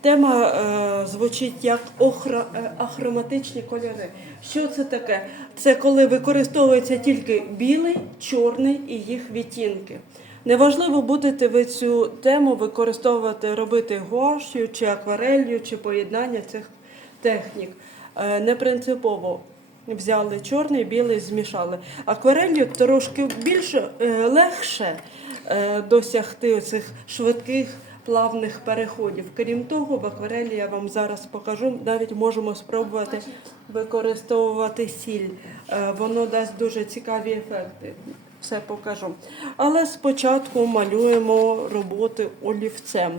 Тема е, звучить як охра, е, ахроматичні кольори. Що це таке? Це коли використовується тільки білий, чорний і їх відтінки. Неважливо, будете ви цю тему використовувати, робити гуашю чи акварелью, чи поєднання цих технік. Е, не принципово взяли чорний, білий, змішали. Акварелью трошки більше е, легше е, досягти цих швидких плавних переходів. Крім того, в акварелі я вам зараз покажу, навіть можемо спробувати використовувати сіль. Е, Воно дасть дуже цікаві ефекти. Все покажу. Але спочатку малюємо роботи олівцем.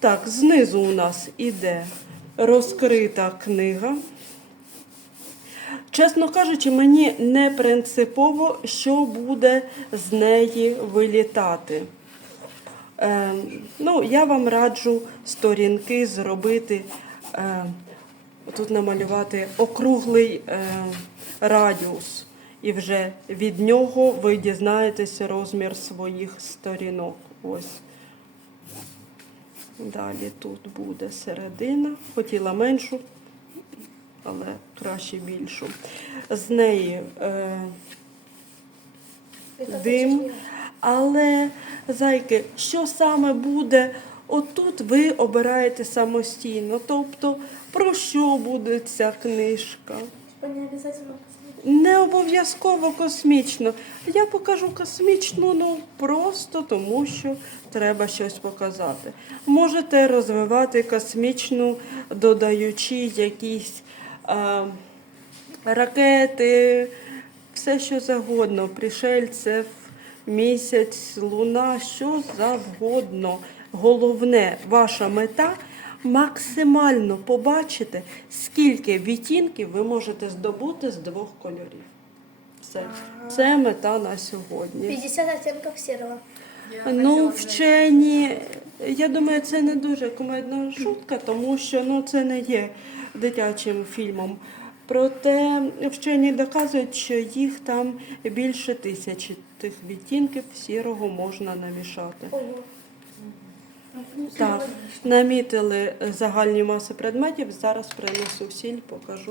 Так, знизу у нас іде розкрита книга. Чесно кажучи, мені не принципово, що буде з неї вилітати. Е, ну, я вам раджу сторінки зробити, е, тут намалювати округлий е, радіус. І вже від нього ви дізнаєтеся розмір своїх сторінок. Ось. Далі тут буде середина. Хотіла меншу, але краще більшу. З неї е, дим. Але, зайки, що саме буде отут, ви обираєте самостійно. Тобто, про що буде ця книжка? Не обов'язково космічно. Я покажу космічну, ну просто тому, що треба щось показати. Можете розвивати космічну, додаючи якісь е, ракети, все що завгодно, пришельців, місяць, луна, що завгодно. Головне, ваша мета максимально побачити, скільки відтінків ви можете здобути з двох кольорів. Все. Це мета на сьогодні. 50 оттенков серого. Ну, вчені, я думаю, це не дуже кумедна шутка, тому що ну, це не є дитячим фільмом. Проте вчені доказують, що їх там більше тисячі тих відтінків сірого можна намішати. Так, намітили загальні маси предметів. Зараз принесу сіль, покажу.